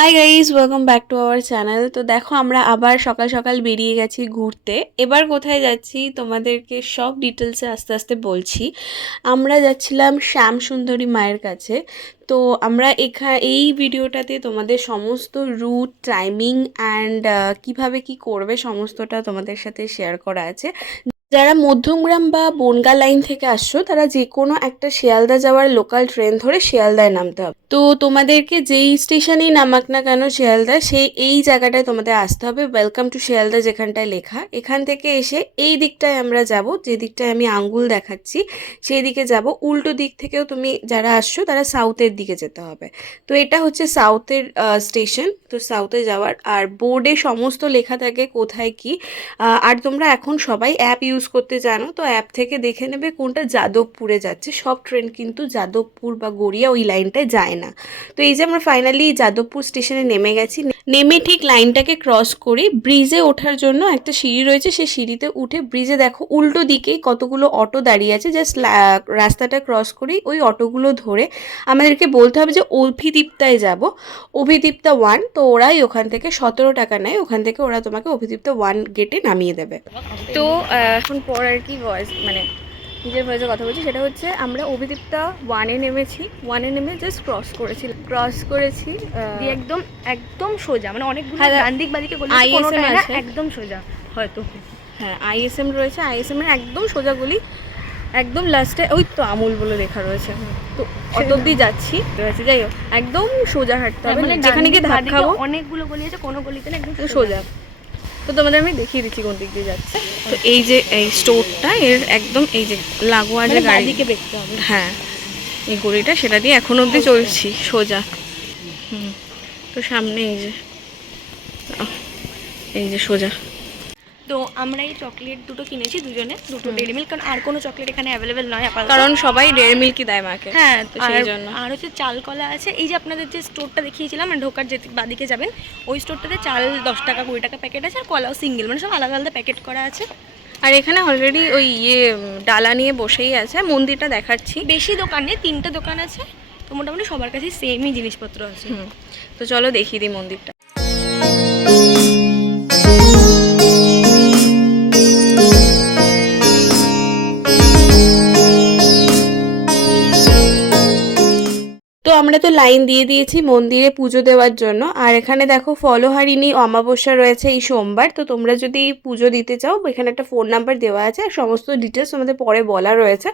Hi guys, welcome back to our channel. তো দেখো আমরা আবার সকাল সকাল বেরিয়ে গেছি ঘুরতে। এবার কোথায় যাচ্ছি তোমাদেরকে সব ডিটেলসে আস্তে আস্তে বলছি। আমরা যাচ্ছিলাম শ্যাম সুন্দরী মায়ের কাছে। তো আমরা এই ভিডিওটাতে তোমাদের সমস্ত রুট, টাইমিং অ্যান্ড কিভাবে কি করবে সমস্তটা তোমাদের সাথে শেয়ার করা আছে। যারা মধ্যমগ্রাম বা বনগাঁ লাইন থেকে আসছো তারা যে কোনো একটা শিয়ালদা যাওয়ার লোকাল ট্রেন ধরে শিয়ালদায় নামতে হবে। তো তোমাদেরকে যেই স্টেশনেই নামাক না কেন শিয়ালদা, সেই এই জায়গাটায় তোমাদের আসতে হবে। ওয়েলকাম টু শিয়ালদা যেখানটায় লেখা। এখান থেকে এসে এই দিকটায় আমরা যাব, যে দিকটায় আমি আঙ্গুল দেখাচ্ছি সেই দিকে যাব। উল্টো দিক থেকেও তুমি যারা আসছো তারা সাউথের দিকে যেতে হবে। তো এটা হচ্ছে সাউথের স্টেশন। তো সাউথে যাওয়ার আর বোর্ডে সমস্ত লেখা থাকে কোথায় কি। আর তোমরা এখন সবাই অ্যাপ ইউজ করতে জানো, তো অ্যাপ থেকে দেখে নেবে কোনটা যাদবপুরে যাচ্ছে। সব ট্রেন কিন্তু যাদবপুর বা গড়িয়া ওই লাইনটায় যায় না। তো এই যে আমরা ফাইনালি যাদবপুর স্টেশনে নেমে গেছি। নেমে ঠিক লাইনটাকে ক্রস করে ব্রিজে ওঠার জন্য একটা সিঁড়ি রয়েছে, সেই সিঁড়িতে উঠে ব্রিজে দেখো উল্টো দিকেই কতগুলো অটো দাঁড়িয়ে আছে। জাস্ট রাস্তাটা ক্রস করেই ওই অটোগুলো ধরে আমাদেরকে বলতে হবে যে অভিদীপ্তায় যাব, অভিদীপ্তা 1। তো ওরাই ওখান থেকে 17 টাকা নেয়, ওখান থেকে ওরা তোমাকে অভিদীপ্তা 1 গেটে নামিয়ে দেবে। তো এখন পর আর কি ভয়েস মানে নিজের ভয়েসে কথা বলছি, সেটা হচ্ছে আমরা অভিদীপ্তা 1-এ নেমেছি। 1-এ নেমে জাস্ট ক্রস করেছি দিয়ে একদম একদম সোজা, মানে অনেকগুলো হ্যাঁ, ডান দিক বাদিকে গলি ISM কোনোটাই না, আছে। একদম সোজা হয়তো। হ্যাঁ, ISM রয়েছে। ISM এর একদম সোজাগুলি, একদম লাস্টে ওই তো আমুল বলে লেখা রয়েছে। তো অত অব্দি যাচ্ছি রয়েছে, যাই হোক একদম সোজা হাঁটতে হবে, মানে যেখানে গিয়ে ধাপ খাবো অনেকগুলো গলি আছে, কোনো গলিতে না, একদম সোজা। তো তোমাদের আমি দেখিয়ে দিচ্ছি কোন দিক দিয়ে যাচ্ছে। তো এই যে এই স্টোরটা, এর একদম এই যে লাগোয়া যে গাড়ি, দিকে দেখতে হবে। হ্যাঁ এই গলিটা, সেটা দিয়ে এখন অবধি চলছি সোজা। তো সামনে এই যে সোজা। তো আমরা এই চকলেট দুটো কিনেছি দুজনে, দুটো ডেইরি মিল্ক, কারণ আর কোনো চকলেট এখানে অ্যাভেলেবেল নয় আপাতত। কারণ সবাই ডেয়ারি মিল্কই দেয় মাকে। হ্যাঁ, তো সেই জন্য। আর হচ্ছে চাল কলা আছে। এই যে আপনাদের যে স্টোরটা দেখিয়েছিলাম, মানে ঢোকার যে বাদিকে যাবেন ওই স্টোরটাতে চাল 10 টাকা 20 টাকা প্যাকেট আছে, আর কলাও সিঙ্গেল, মানে সব আলাদা আলাদা প্যাকেট করা আছে। আর এখানে অলরেডি ওই ডালা নিয়ে বসেই আছে। মন্দিরটা দেখাচ্ছি। বেশি দোকান নেই, 3টে দোকান আছে। তো মোটামুটি সবার কাছে সেমই জিনিসপত্র আছে। তো চলো দেখিয়ে দিই মন্দিরটা। তো আমরা তো লাইন দিয়ে দিয়েছি মন্দিরে পুজো দেওয়ার জন্য। আর এখানে দেখো ফলহারিণী অমাবস্যা রয়েছে এই সোমবার। তো তোমরা যদি পুজো দিতে চাও, এখানে একটা ফোন নাম্বার দেওয়া আছে আর সমস্ত ডিটেলস তোমাদের পরে বলা রয়েছে,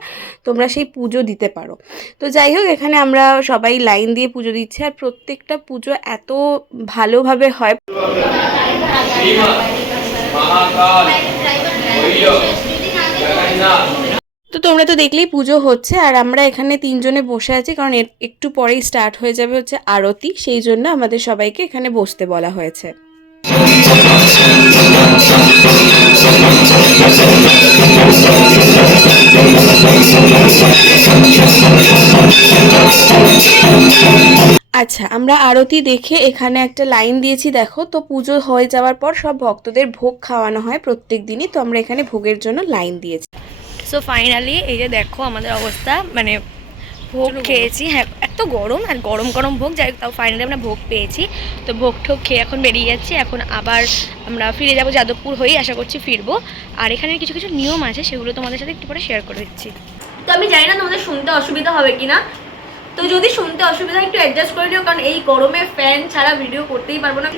তোমরা সেই পুজো দিতে পারো। তো যাই হোক, এখানে আমরা সবাই লাইন দিয়ে পুজো দিচ্ছি। আর প্রত্যেকটা পুজো এত ভালোভাবে হয়। তো তোমরা তো দেখলেই পুজো হচ্ছে, আর আমরা এখানে 3জনে বসে আছি, কারণ একটু পরেই স্টার্ট হয়ে যাবে হচ্ছে আরতি। সেই জন্য আমাদের সবাইকে এখানে বসতে বলা হয়েছে। আচ্ছা, আমরা আরতি দেখে এখানে একটা লাইন দিয়েছি দেখো। তো পুজো হয়ে যাওয়ার পর সব ভক্তদের ভোগ খাওয়ানো হয় প্রত্যেক দিনই। তো আমরা এখানে ভোগের জন্য লাইন দিয়েছি। সো ফাইনালি এই যে দেখো আমাদের অবস্থা, মানে ভোগ খেয়েছি। হ্যাঁ, এত গরম, আর গরম গরম ভোগ, যাই হোক তাও ফাইনালি আমরা ভোগ পেয়েছি। তো ভোগ ঠোক খেয়ে এখন বেরিয়ে যাচ্ছি। এখন আবার আমরা ফিরে যাব যাদবপুর হয়েই, আশা করছি ফিরবো। আর এখানে কিছু কিছু নিয়ম আছে, সেগুলো তোমাদের সাথে একটু পরে শেয়ার করে দিচ্ছি। তো আমি জানি না তোমাদের শুনতে অসুবিধা হবে কিনা, তো যদি শুনতে অসুবিধা একটু অ্যাডজাস্ট করে নিও, কারণ এই গরমে ফ্যান ছাড়া ভিডিও করতেই পারবো না।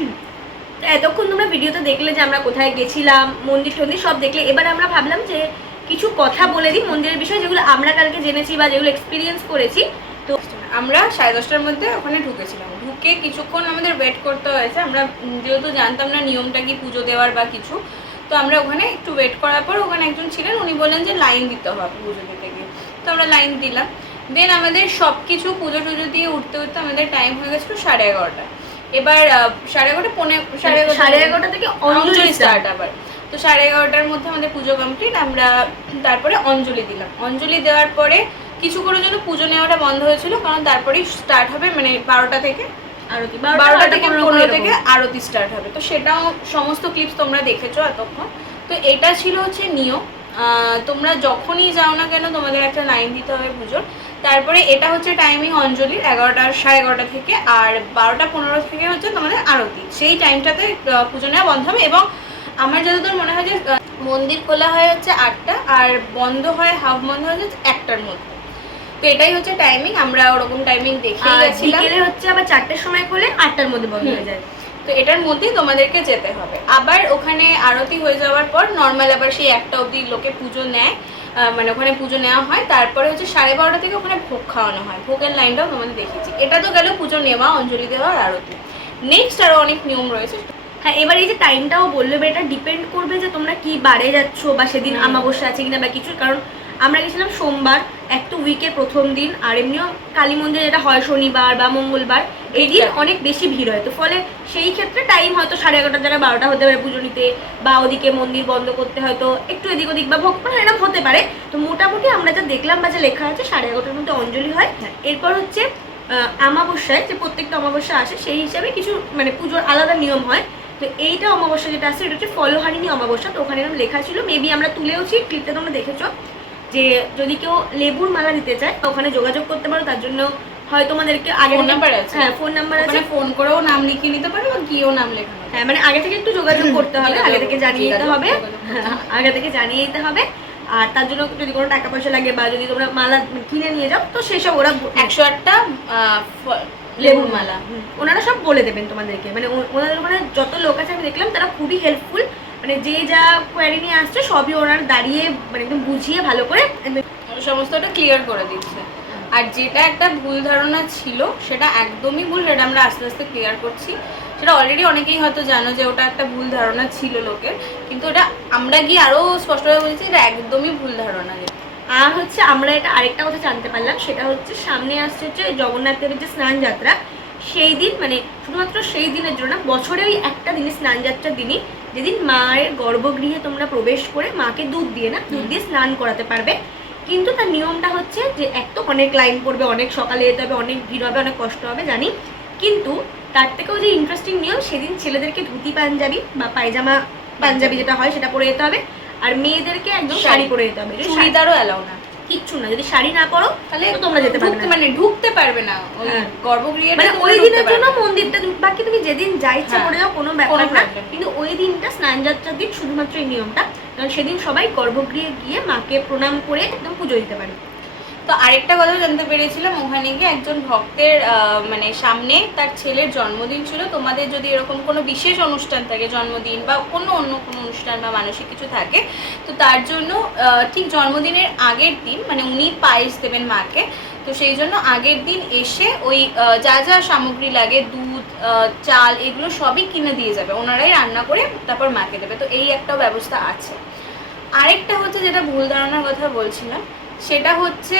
তো এতক্ষণ তোমরা ভিডিওতে দেখলে যে আমরা কোথায় গেছিলাম, মন্দির টন্দির সব দেখলে। এবার আমরা ভাবলাম যে কিছু কথা বলে দিই মন্দিরের বিষয়ে, যেগুলো আমরা কালকে জেনেছি বা যেগুলো এক্সপিরিয়েন্স করেছি। তো আমরা 10:30টার মধ্যে ওখানে ঢুকেছিলাম। ঢুকে কিছুক্ষণ আমাদের ওয়েট করতে হয়েছে। আমরা যেহেতু জানতাম না নিয়মটা কি পুজো দেওয়ার বা কিছু, তো আমরা ওখানে একটু ওয়েট করার পর ওখানে একজন ছিলেন, উনি বললেন যে লাইন দিতে হবে পুজো দিতে গিয়ে। তো আমরা লাইন দিলাম। দেন আমাদের সব কিছু পুজো টুজো দিয়ে উঠতে উঠতে আমাদের টাইম হয়ে গেছিলো 11:30। এবার 11:30 11:30 থেকে অঞ্জলি স্টার্ট আবার। তো 11:30টার মধ্যে আমাদের পুজো কমপ্লিট। আমরা তারপরে অঞ্জলি দিলাম। অঞ্জলি দেওয়ার পরে কিছুক্ষণের জন্য পুজো নেওয়াটা বন্ধ হয়েছিল, কারণ তারপরেই স্টার্ট হবে, মানে 12টা থেকে আরতি, 12টা থেকে 15 থেকে আরতি স্টার্ট হবে। তো সেটাও সমস্ত ক্লিপস তোমরা দেখেছো এতক্ষণ। তো এটা ছিল হচ্ছে নিয়ম। তোমরা যখনই যাও না কেন তোমাদের একটা লাইন দিতে হবে পুজোর। তারপরে এটা হচ্ছে টাইমিং অঞ্জলির 11টা 11:30 থেকে, আর 12:15 থেকে হচ্ছে তোমাদের আরতি। সেই টাইমটাতে পুজো নেওয়া বন্ধ হবে। এবং আমার যতদূর মনে হয় যে মন্দির খোলা হয় হচ্ছে 8টা, আর বন্ধ হয় হাফ বন্ধ হয় হচ্ছে 1টার মধ্যে। তো এটাই হচ্ছে টাইমিং, আমরা ওরকম টাইমিং দেখে গেছিলাম। বিকেলে হচ্ছে আবার 4টের সময় খোলে, 8টার মধ্যে বন্ধ হয়ে যায়। তো এটার মধ্যেই তোমাদেরকে যেতে হবে। আবার ওখানে আরতি হয়ে যাওয়ার পর নর্মাল আবার সেই 1টা অবধি লোকে পুজো নেয়, মানে ওখানে পুজো নেওয়া হয়। তারপরে হচ্ছে 12:30 থেকে ওখানে ভোগ খাওয়ানো হয়। ভোগের লাইনটাও তোমাদের দেখেছি। এটা তো গেল পুজো নেওয়া, অঞ্জলি দেওয়া আর আরতি। নেক্সট আরও অনেক নিয়ম রয়েছে। হ্যাঁ, এবার এই যে টাইমটাও বললো, এবার এটা ডিপেন্ড করবে যে তোমরা কি বারে যাচ্ছ বা সেদিন আমাবস্যা আছে কিনা বা কিছু। কারণ আমরা গেছিলাম সোমবার, এক তো উইকের প্রথম দিন, আর এমনিও কালী মন্দিরে যেটা হয় শনিবার বা মঙ্গলবার, এই দিন অনেক বেশি ভিড় হয়। তো ফলে সেই ক্ষেত্রে টাইম হয়তো 11:30 জায়গায় 12টা হতে পারে পুজো নিতে, বা ওদিকে মন্দির বন্ধ করতে হয়তো একটু এদিক ওদিক বা ভোগ এরকম হতে পারে। তো মোটামুটি আমরা যা দেখলাম বা যা লেখা আছে 11:30টার মধ্যে অঞ্জলি হয়। এরপর হচ্ছে আমাবস্যায়, যে প্রত্যেকটা অমাবস্যা আসে সেই হিসাবে কিছু মানে পুজোর আলাদা নিয়ম হয়। তো এইটা অমাবস্যা যেটা আছে এটা হচ্ছে ফলহারিণী অমাবস্যা। তো ওখানে এরকম লেখা ছিল, মেবি আমরা তুলেওছি, ক্লিপটা তোমরা দেখেছো, যে যদি কেউ লেবুর মালা দিতে চায় ওখানে যোগাযোগ করতে পারো। তার জন্য হয় তোমাদেরকে আগে ফোন নাম্বার আছে। হ্যাঁ, ফোন নাম্বার আছে, ফোন করেও নাম লিখিয়ে নিতে পারো বা গিয়েও নাম লেখানো। হ্যাঁ, মানে আগে থেকে একটু যোগাযোগ করতে হবে, আগে থেকে জানিয়ে দিতে হবে, আগে থেকে জানিয়ে দিতে হবে। আর তার জন্য যদি কোনো টাকা পয়সা লাগে বা যদি তোমরা মালা কিনে নিয়ে যাও, তো সেসব ওরা 108টা লেবুর মালা ওনারা সব বলে দেবেন তোমাদেরকে। মানে ওনাদের ওখানে যত লোক আছে আমি দেখলাম তারা খুবই হেল্পফুল। মানে যে যা কোয়ারি নিয়ে আসছে সবই ওনারা দাঁড়িয়ে মানে একদম বুঝিয়ে ভালো করে সমস্তটা ক্লিয়ার করে দিচ্ছে। আর যেটা একটা ভুল ধারণা ছিল সেটা একদমই ভুল, সেটা আমরা আস্তে আস্তে ক্লিয়ার করছি। সেটা অলরেডি অনেকেই হয়তো জানো যে ওটা একটা ভুল ধারণা ছিল লোকের, কিন্তু ওটা আমরা গিয়ে আরও স্পষ্টভাবে বলছি এটা একদমই ভুল ধারণা। আর হচ্ছে আমরা এটা আরেকটা কথা জানতে পারলাম, সেটা হচ্ছে সামনে আসছে হচ্ছে জগন্নাথ দেবের যে স্নান যাত্রা, সেই দিন মানে শুধুমাত্র সেই দিনের জন্য না, বছরে ওই একটা দিনই স্নান যাত্রার দিনই, যেদিন মায়ের গর্ভগৃহে তোমরা প্রবেশ করে মাকে দুধ দিয়ে স্নান করাতে পারবে। কিন্তু তার নিয়মটা হচ্ছে যে এক তো অনেক লাইন পড়বে, অনেক সকালে যেতে হবে, অনেক ভিড় হবে, অনেক কষ্ট হবে জানি, কিন্তু তার থেকেও যে ইন্টারেস্টিং নিয়ম, সেদিন ছেলেদেরকে ধুতি পাঞ্জাবি বা পায়জামা পাঞ্জাবি যেটা হয় সেটা পরে যেতে হবে, আর মেয়েদেরকে একদম শাড়ি পরে যেতে হবে। চুড়িদারও অ্যালাউ না, কিচ্ছু না। যদি শাড়ি না পরো তাহলে তোমরা যেতে পারবে না, মানে ঢুকতে পারবে না ওই গর্ভগৃহে। মানে ওই দিনের জন্য মন্দিরটা, বাকি তুমি যেদিন যা ইচ্ছা করে যাও, কোনো ব্যাপার না। কিন্তু ওই দিনটা স্নান যাত্রার দিন শুধুমাত্র এই নিয়মটা, কারণ সেদিন সবাই গর্ভগৃহে গিয়ে মাকে প্রণাম করে একদম পুজো দিতে পারে। তো আরেকটা কথা জানতে পেরেছিলাম, ওখানে গিয়ে একজন ভক্তের মানে সামনে তার ছেলের জন্মদিন ছিল। তোমাদের যদি এরকম কোনো বিশেষ অনুষ্ঠান থাকে, জন্মদিন বা অন্য কোনো অনুষ্ঠান বা মানসিক কিছু থাকে, তো তার জন্য ঠিক জন্মদিনের আগের দিন মানে উনি পায়েস দেবেন মাকে। তো সেই জন্য আগের দিন এসে ওই যা যা সামগ্রী লাগে, দুধ চাল এগুলো সবই কিনে দিয়ে যাবে, ওনারাই রান্না করে তারপর মাকে দেবে। তো এই একটা ব্যবস্থা আছে। আরেকটা হচ্ছে যেটা ভুল ধারণার কথা বলছিলাম, সেটা হচ্ছে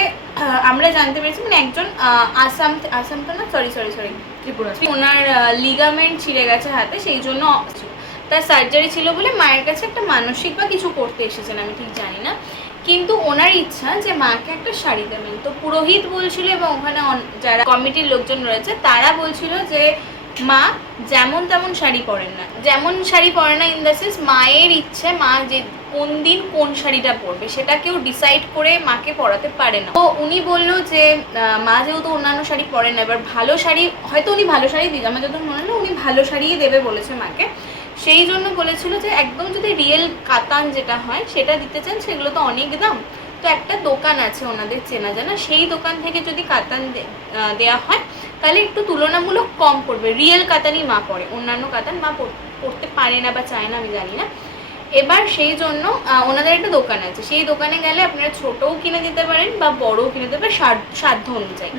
আমরা জানতে পেরেছি মানে একজন আসাম তো না, সরি ত্রিপুরা, ওনার লিগামেন্ট ছিঁড়ে গেছে হাতে, সেই জন্য তার সার্জারি ছিল বলে মায়ের কাছে একটা মানসিক বা কিছু করতে এসেছেন, আমি ঠিক জানি না। কিন্তু ওনার ইচ্ছা যে মাকে একটা শাড়ি দেবেন। তো পুরোহিত বলছিল এবং ওখানে যারা কমিটির লোকজন রয়েছে তারা বলছিল যে মা যেমন তেমন শাড়ি পরেন না, যেমন শাড়ি পরে না ইন দ্য সেন্স মায়ের ইচ্ছে, মা যে কোন দিন কোন শাড়িটা পরবে সেটা কেউ ডিসাইড করে মাকে পরাতে পারে না। তো উনি বললো যে মা যেহেতু অন্যান্য শাড়ি পরেন না, এবার ভালো শাড়ি হয়তো উনি ভালো শাড়ি দিন, আমার যত মনে হলো উনি ভালো শাড়িই দেবে বলেছে মাকে। সেই জন্য বলেছিল যে একদম যদি রিয়েল কাতান যেটা হয় সেটা দিতে চান, সেগুলো তো অনেক দাম। তো একটা দোকান আছে ওনাদের চেনা জানা, সেই দোকান থেকে যদি কাতান দেওয়া হয় তাহলে একটু তুলনামূলক কম পড়বে। রিয়েল কাতানই মা পরে, অন্যান্য কাতান মা পড়তে পারে না বা চায় না, আমি জানি না। এবার সেই জন্য ওনাদের একটা দোকান আছে, সেই দোকানে গেলে আপনারা ছোটও কিনে দিতে পারেন বা বড়ও কিনে দিতে পারেন সাধ্য অনুযায়ী।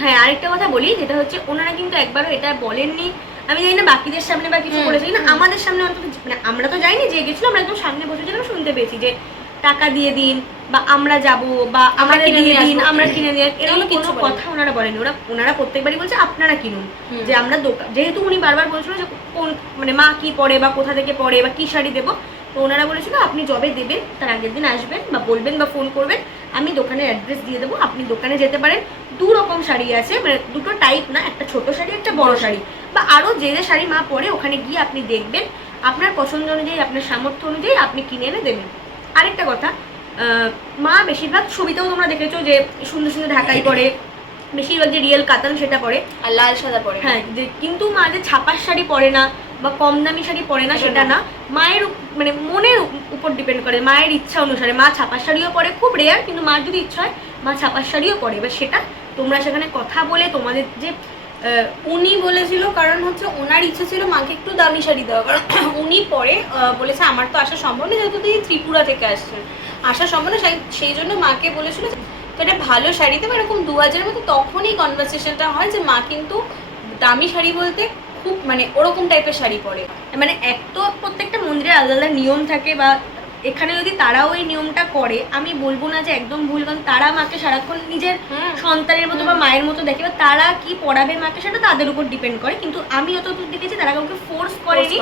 হ্যাঁ, আরেকটা কথা বলি, যেটা হচ্ছে ওনারা কিন্তু একবারও এটা বলেননি, আমি জানি না বাকিদের সামনে বা কিছু বলেছি না, আমাদের সামনে অন্তত মানে আমরা তো যাইনি, যে গেছিলাম আমরা একদম সামনে বসেছিলাম, শুনতে পেয়েছি যে টাকা দিয়ে দিন বা আমরা যাব বা আমাদের দিয়ে দিন, আমরা কিনে দিই, এরকম কোনো কথা ওনারা বলেনি। ওনারা প্রত্যেকবারই বলছে আপনারা কিনুন, যে আমরা দোকান, যেহেতু উনি বারবার বলছিল যে কোন মানে মা কি পরে বা কোথা থেকে পরে বা কি শাড়ি দেবো, তো ওনারা বলেছিল আপনি যবে দেবেন তার আগের দিন আসবেন বা বলবেন বা ফোন করবেন, আমি দোকানের অ্যাড্রেস দিয়ে দেবো, আপনি দোকানে যেতে পারেন। দু রকম শাড়ি আছে, মানে দুটো টাইপ না, একটা ছোট শাড়ি একটা বড় শাড়ি, বা আরও যে যে শাড়ি মা পরে ওখানে গিয়ে আপনি দেখবেন, আপনার পছন্দ অনুযায়ী আপনার সামর্থ্য অনুযায়ী আপনি কিনে এনে দেবেন। আরেকটা কথা, মা বেশিরভাগ ছবিতেও তোমরা দেখেছো যে সুন্দর সুন্দর ঢাকাই পরে, বেশিরভাগ যে রিয়েল কাতান সেটা পরে, আর লাল সাদা পরে। হ্যাঁ, কিন্তু মা যে ছাপার শাড়ি পরে না বা কম দামি শাড়ি পরে না সেটা না, মায়ের মানে মনের উপর ডিপেন্ড করে, মায়ের ইচ্ছা অনুসারে মা ছাপার শাড়িও পরে, খুব রেয়ার, কিন্তু মার যদি ইচ্ছা হয় মা ছাপার শাড়িও পরে। এবার সেটা তোমরা সেখানে কথা বলে তোমাদের যে উনি বলেছিল, কারণ হচ্ছে ওনার ইচ্ছা ছিল মাকে একটু দামি শাড়ি দেওয়া, কারণ উনি পরে বলেছে আমার তো আসা সম্ভব না, যেহেতু তুই ত্রিপুরা থেকে আসছেন, আসা সম্ভব না, সেই জন্য মাকে বলেছিল তো এটা ভালো শাড়ি দেবো এরকম 2000-এর মধ্যে। তখনই কনভারসেশনটা হয় যে মা কিন্তু দামি শাড়ি বলতে খুব মানে ওরকম টাইপের শাড়ি পরে। মানে এক তো প্রত্যেকটা মন্দিরে আলাদা আলাদা নিয়ম থাকে, বা এখানে যদি তারাও এই নিয়মটা করে আমি বলবো না যে একদম ভুল, কারণ তারা মাকে সারাক্ষণ নিজের সন্তানের মতো বা মায়ের মতো দেখে, বা তারা কি পড়াবে মাকে সেটা তাদের উপর ডিপেন্ড করে। কিন্তু আমি যতদূর দেখেছি তারা কাউকে ফোর্স করেনি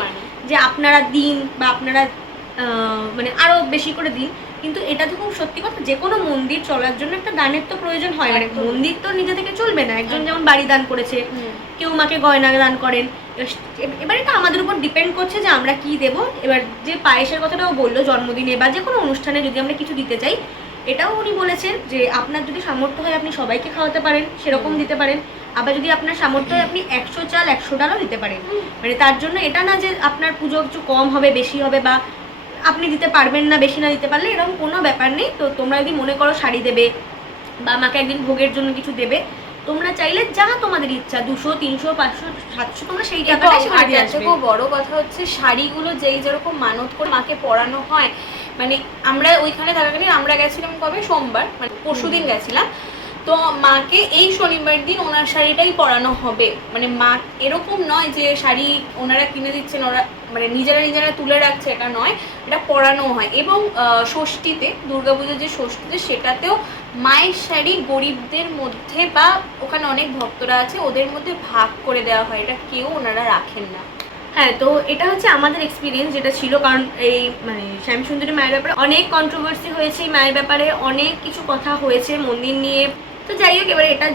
যে আপনারা দিন বা আপনারা মানে আরো বেশি করে দিন। কিন্তু এটা তো খুব সত্যি কথা, যে কোনো মন্দির চলার জন্য একটা দানের তো প্রয়োজন হয়, মানে মন্দির তো নিজে থেকে চলবে না। একজন যেমন বাড়ি দান করেছে, কেউ মাকে গয়না দান করেন, এবার এটা আমাদের উপর ডিপেন্ড করছে যে আমরা কি দেব। এবার যে পায়েসের কথাটাও বললো, জন্মদিনে বা যে কোনো অনুষ্ঠানে যদি আমরা কিছু দিতে চাই, এটাও উনি বলেছেন যে আপনার যদি সামর্থ্য হয় আপনি সবাইকে খাওয়াতে পারেন, সেরকম দিতে পারেন। আবার যদি আপনার সামর্থ্য হয় আপনি 100 চাল 100 ডালও দিতে পারেন। মানে তার জন্য এটা না যে আপনার পুজো কিছু কম হবে বেশি হবে, বা আপনি দিতে পারবেন না বেশি না দিতে পারলে, এরকম কোনো ব্যাপার নেই। তো তোমরা যদি মনে করো শাড়ি দেবে বা আমাকে একদিন ভোগের জন্য কিছু দেবে, তোমরা চাইলে যা তোমাদের ইচ্ছা 200 300 500 700 তোমরা সেই টাকাটাই সেখানে দিয়ে আসবে। খুব বড় কথা হচ্ছে শাড়িগুলো যেই যেরকম মানত করে মাকে পরানো হয়, মানে আমরা ওইখানে থাকাকালীন আমরা গেছিলাম কবে, সোমবার, মানে পরশুদিন গেছিলাম, তো মাকে এই শনিবার দিন ওনার শাড়িটাই পরানো হবে। মানে মা এরকম নয় যে শাড়ি ওনারা কিনে দিচ্ছেন, ওরা মানে নিজেরা তুলে রাখছে, এটা নয়, এটা পরানো হয়। এবং ষষ্ঠীতে, দুর্গাপুজোর যে ষষ্ঠীতে, সেটাতেও মায়ের শাড়ি গরিবদের মধ্যে বা ওখানে অনেক ভক্তরা আছে ওদের মধ্যে ভাগ করে দেওয়া হয়, এটা কেউ ওনারা রাখেন না। হ্যাঁ, তো এটা হচ্ছে আমাদের এক্সপিরিয়েন্স যেটা ছিল, কারণ এই মানে শ্যামসুন্দরী মায়ের ব্যাপারে অনেক কন্ট্রোভার্সি হয়েছে, এই মায়ের ব্যাপারে অনেক কিছু কথা হয়েছে মন্দির নিয়ে। তো যাই হোক, এবারে এটা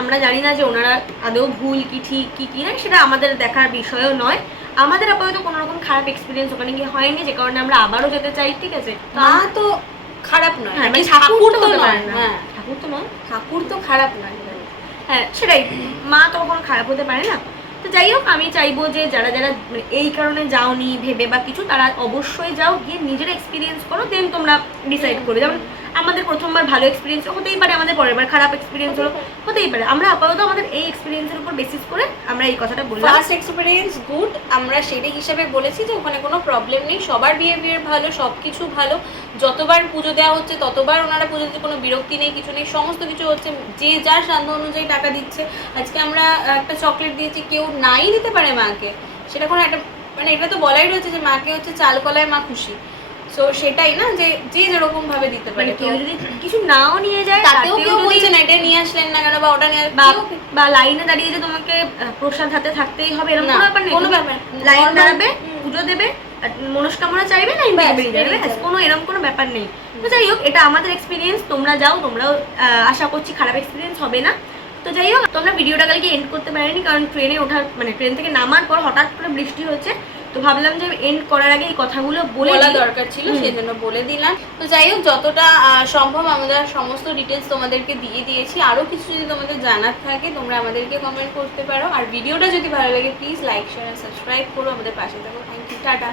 আমরা জানি না যে ওনারা আদৌ ভুল কি ঠিক কি না, সেটা আমাদের দেখার বিষয়ও নয়। আমাদের আপাতত কোনো রকম খারাপ এক্সপিরিয়েন্স ওখানে গিয়ে হয়নি, যে কারণে আমরা আবারও যেতে চাই। ঠিক আছে, মা তো খারাপ নয়, হ্যাঁ, মানে ঠাকুর তো নয়, হ্যাঁ ঠাকুর তো নয়, ঠাকুর তো খারাপ নয়, হ্যাঁ সেটাই, মা তো কখনো খারাপ হতে পারে না। তো যাই হোক, আমি চাইবো যে যারা যারা মানে এই কারণে যাওনি ভেবে বা কিছু, তারা অবশ্যই যাও, গিয়ে নিজের এক্সপিরিয়েন্স করো, দেন তোমরা ডিসাইড করবে। যেমন আমাদের প্রথমবার ভালো এক্সপিরিয়েন্স হতেই পারে, আমাদের পরের বার খারাপ এক্সপিরিয়েন্স হলো, হতেই পারে। আমরা আপাতত আমাদের এই এক্সপিরিয়েন্সের উপর বেসিস করে আমরা এই কথাটা বললাম। ফার্স্ট এক্সপিরিয়েন্স গুড, আমরা সেটাই হিসাবে বলেছি যে ওখানে কোনো প্রবলেম নেই, সবার বিহেভিয়ার ভালো, সব কিছু ভালো, যতবার পুজো দেওয়া হচ্ছে ততবার ওনারা পুজো দিতে কোনো বিরক্তি নেই, কিছু নেই, সমস্ত কিছু হচ্ছে, যে যার সাধ্য অনুযায়ী টাকা দিচ্ছে। আজকে আমরা একটা চকলেট দিয়েছি, কেউ নাই দিতে পারে মাকে, সেটা কোনো একটা মানে এটা তো বলাই রয়েছে যে মাকে হচ্ছে চাল কলায় মা খুশি। সো সেটাই না, যে যে যেরকম ভাবে দিতে পারে, কেউ যদি কিছু নাও নিয়ে যায় তাতেও কেউ বলছে না এটা নিয়ে আসলেন না কেন, বা ওটা নিয়ে বা লাইনে দাঁড়িয়ে যে তোমাকে প্রসাদ হাতে থাকতেই হবে এরকম কোনো ব্যাপার নেই। কোনো ব্যাপার, লাইন দাঁড়াবে, পুজো দেবে, মনস্কামনা চাইবে, লাইন বেরিয়ে যাবে, কোনো এরকম কোনো ব্যাপার নেই। তো যাই হোক, এটা আমাদের এক্সপিরিয়েন্স, তোমরা যাও, তোমরাও আশা করছি খারাপ এক্সপিরিয়েন্স হবে না। তো যাই হোক, তোমরা ভিডিওটা কালকে এন্ড করতে পারিনি, কারণ ট্রেনে ওঠার মানে ট্রেন থেকে নামার পর হঠাৎ করে বৃষ্টি হচ্ছে, তো ভাবলাম যে এন্ড করার আগে এই কথাগুলো বলা দরকার ছিল, সেই জন্য বলে দিলাম। তো যাই হোক, যতটা সম্ভব আমরা সমস্ত ডিটেলস তোমাদেরকে দিয়ে দিয়েছি। আরও কিছু যদি তোমাদের জানার থাকে তোমরা আমাদেরকে কমেন্ট করতে পারো। আর ভিডিওটা যদি ভালো লাগে প্লিজ লাইক শেয়ার সাবস্ক্রাইব করো, আমাদের পাশে থাকো। Thank you, tata.